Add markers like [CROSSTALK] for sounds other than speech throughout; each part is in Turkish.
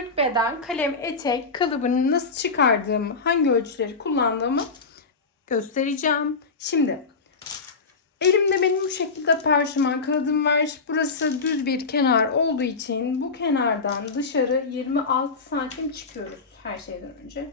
Sabit beden, kalem, etek kalıbını nasıl çıkardığımı, hangi ölçüleri kullandığımı göstereceğim. Şimdi elimde benim bu şekilde parşömen kağıdım var. Burası düz bir kenar olduğu için bu kenardan dışarı 26 santim çıkıyoruz her şeyden önce.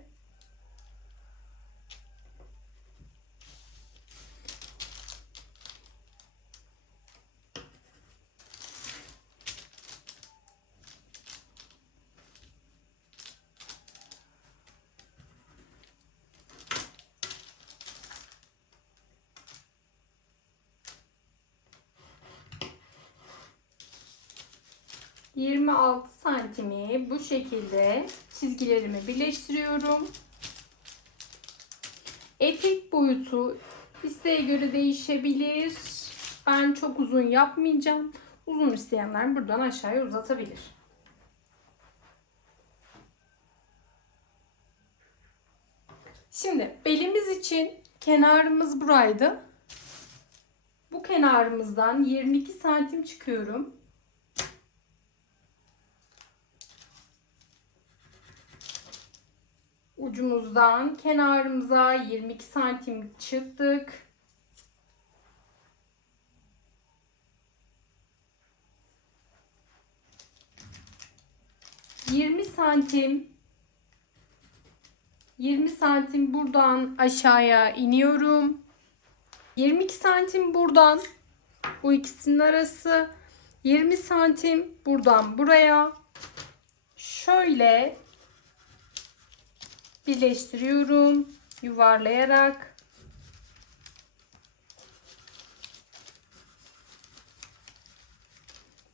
...26 santimi bu şekilde çizgilerimi birleştiriyorum. Etek boyutu isteğe göre değişebilir. Ben çok uzun yapmayacağım. Uzun isteyenler buradan aşağıya uzatabilir. Şimdi belimiz için kenarımız buraydı. Bu kenarımızdan 22 santim çıkıyorum. Ucumuzdan kenarımıza 22 santim çıktık. Yirmi santim 20 santim buradan aşağıya iniyorum. 22 santim buradan bu ikisinin arası 20 santim buradan buraya şöyle birleştiriyorum yuvarlayarak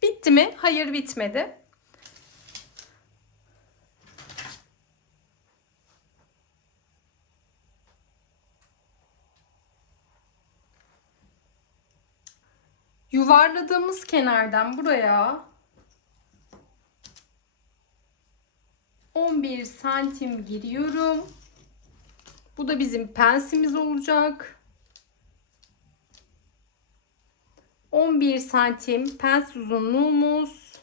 bitti mi? Hayır bitmedi. Yuvarladığımız kenardan buraya 11 santim giriyorum. Bu da bizim pensimiz olacak. 11 santim pens uzunluğumuz.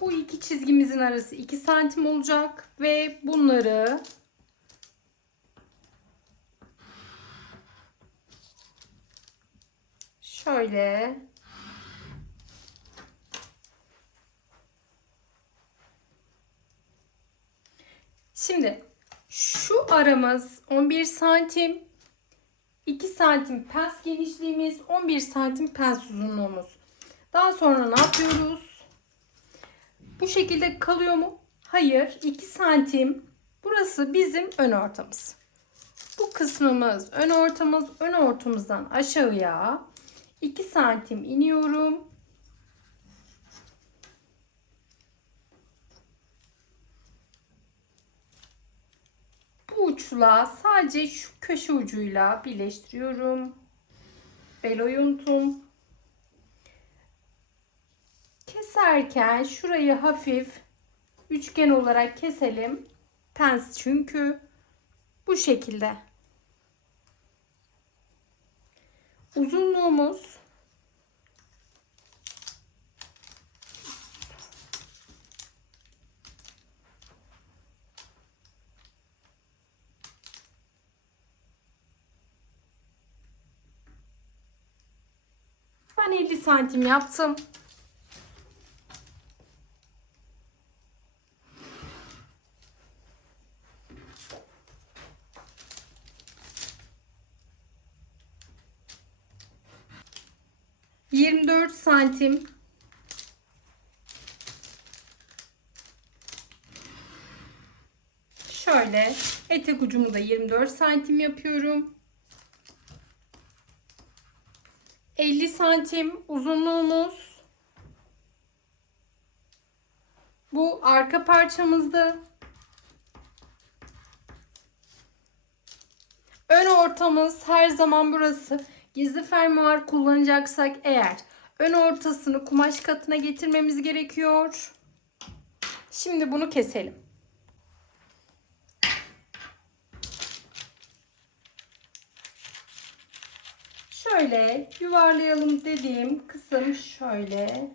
Bu iki çizgimizin arası 2 santim olacak ve bunları şöyle Şimdi şu aramız 11 santim 2 santim pens genişliğimiz 11 santim pens uzunluğumuz. Daha sonra ne yapıyoruz? Bu şekilde kalıyor mu? Hayır. 2 santim. Burası bizim ön ortamız. Bu kısmımız ön ortamız. Ön ortamızdan aşağıya 2 santim iniyorum. Bu uçla sadece şu köşe ucuyla birleştiriyorum. Bel oyuntum. Keserken şurayı hafif üçgen olarak keselim. Pens çünkü bu şekilde. Uzunluğumuz Ben 50 santim yaptım. Yirmi dört santim. Şöyle etek ucumu da 24 santim yapıyorum. 50 santim uzunluğumuz. Bu arka parçamızdı. Ön ortamız her zaman burası. Gizli fermuar kullanacaksak eğer ön ortasını kumaş katına getirmemiz gerekiyor. Şimdi bunu keselim. şöyle yuvarlayalım dediğim kısım şöyle.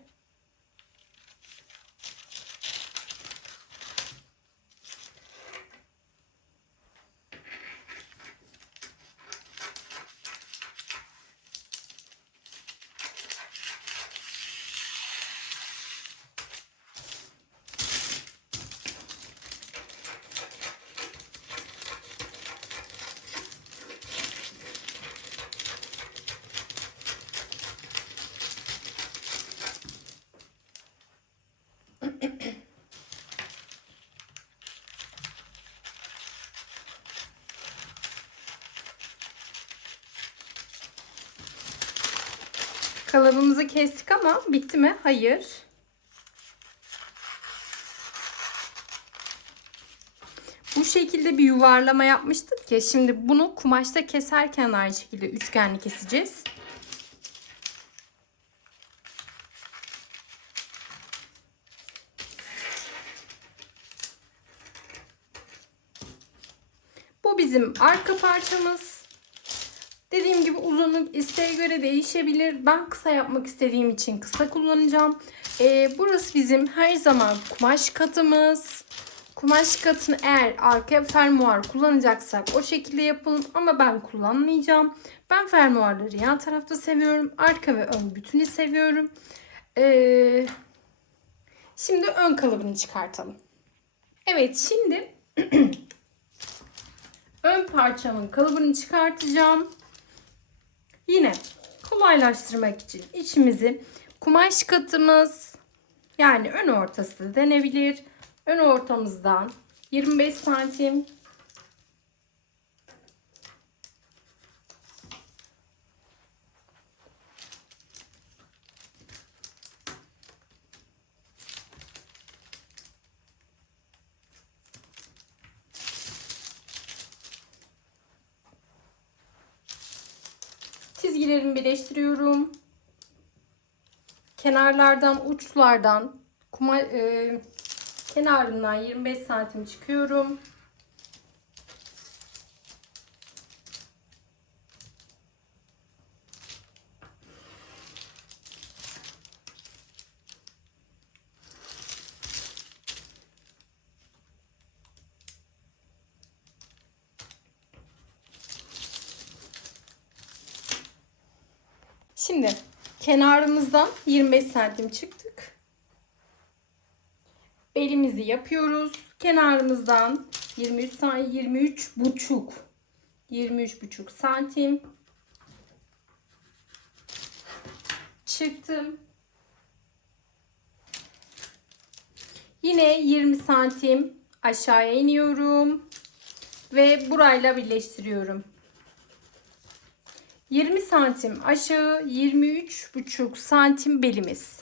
Kalıbımızı kestik ama bitti mi? Hayır. Bu şekilde bir yuvarlama yapmıştık ya. Şimdi bunu kumaşta keserken aynı şekilde üçgenli keseceğiz. Bu bizim arka parçamız. Dediğim gibi uzunluk isteğe göre değişebilir. Ben kısa yapmak istediğim için kısa kullanacağım. Ee, burası bizim her zaman kumaş katımız. Kumaş katını eğer arka fermuar kullanacaksak o şekilde yapalım. Ama ben kullanmayacağım. Ben fermuarları yan tarafta seviyorum. Arka ve ön bütünü seviyorum. Ee, şimdi ön kalıbını çıkartalım. Evet şimdi [CLEARS THROAT] ön parçamın kalıbını çıkartacağım. Yine kolaylaştırmak için içimizi kumaş katımız yani ön ortası denebilir. Ön ortamızdan 25 santim çizgilerimi birleştiriyorum. Kenarlardan, uçlardan, kuma, e, kenarından 25 santim çıkıyorum. Şimdi kenarımızdan 25 santim çıktık. Belimizi yapıyoruz. Kenarımızdan 23 santim 23 buçuk 23 buçuk santim çıktım. Yine 20 santim aşağıya iniyorum ve burayla birleştiriyorum. 20 santim aşağı 23,5 santim belimiz.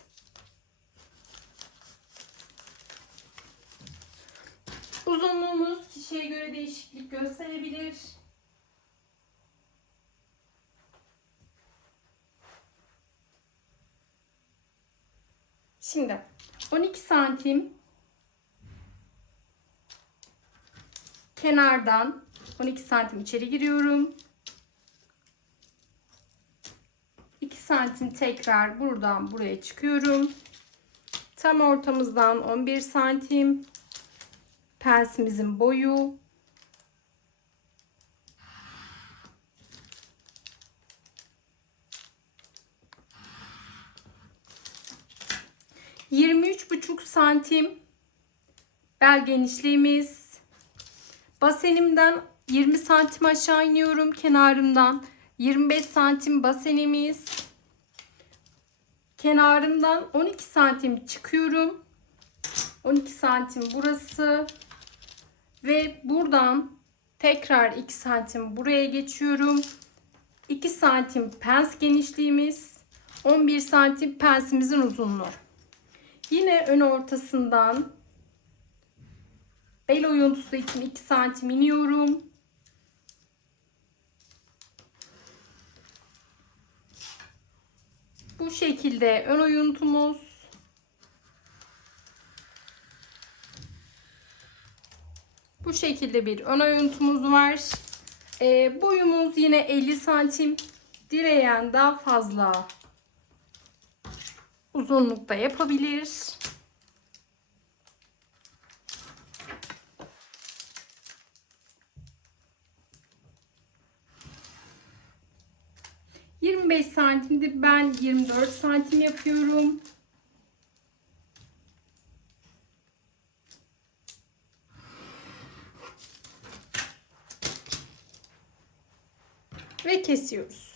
Uzunluğumuz kişiye göre değişiklik gösterebilir. Şimdi 12 santim kenardan 12 santim içeri giriyorum. 2 santim tekrar buradan buraya çıkıyorum. Tam ortamızdan 11 santim pensimizin boyu Yirmi üç buçuk santim bel genişliğimiz. Basenimden 20 santim aşağı iniyorum kenarımdan. 25 santim basenimiz. Kenarımdan 12 santim çıkıyorum. 12 santim burası. Ve buradan tekrar 2 santim buraya geçiyorum. 2 santim pens genişliğimiz. 11 santim pensimizin uzunluğu. Yine ön ortasından bel oyuntusu için 2 santim iniyorum. Bu şekilde ön oyuntumuz. Bu şekilde bir ön oyuntumuz var. E, boyumuz yine 50 santim. Dileyen daha fazla uzunlukta yapabilir. ...25 santimdi. Ben 24 santim yapıyorum. Ve kesiyoruz.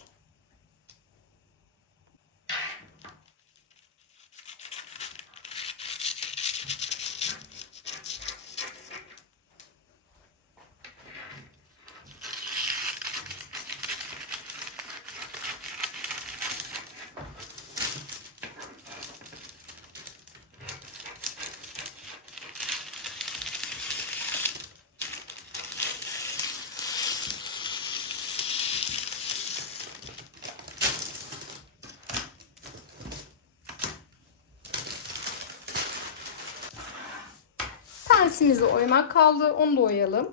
Pensimizi oymak kaldı. Onu da oyalım.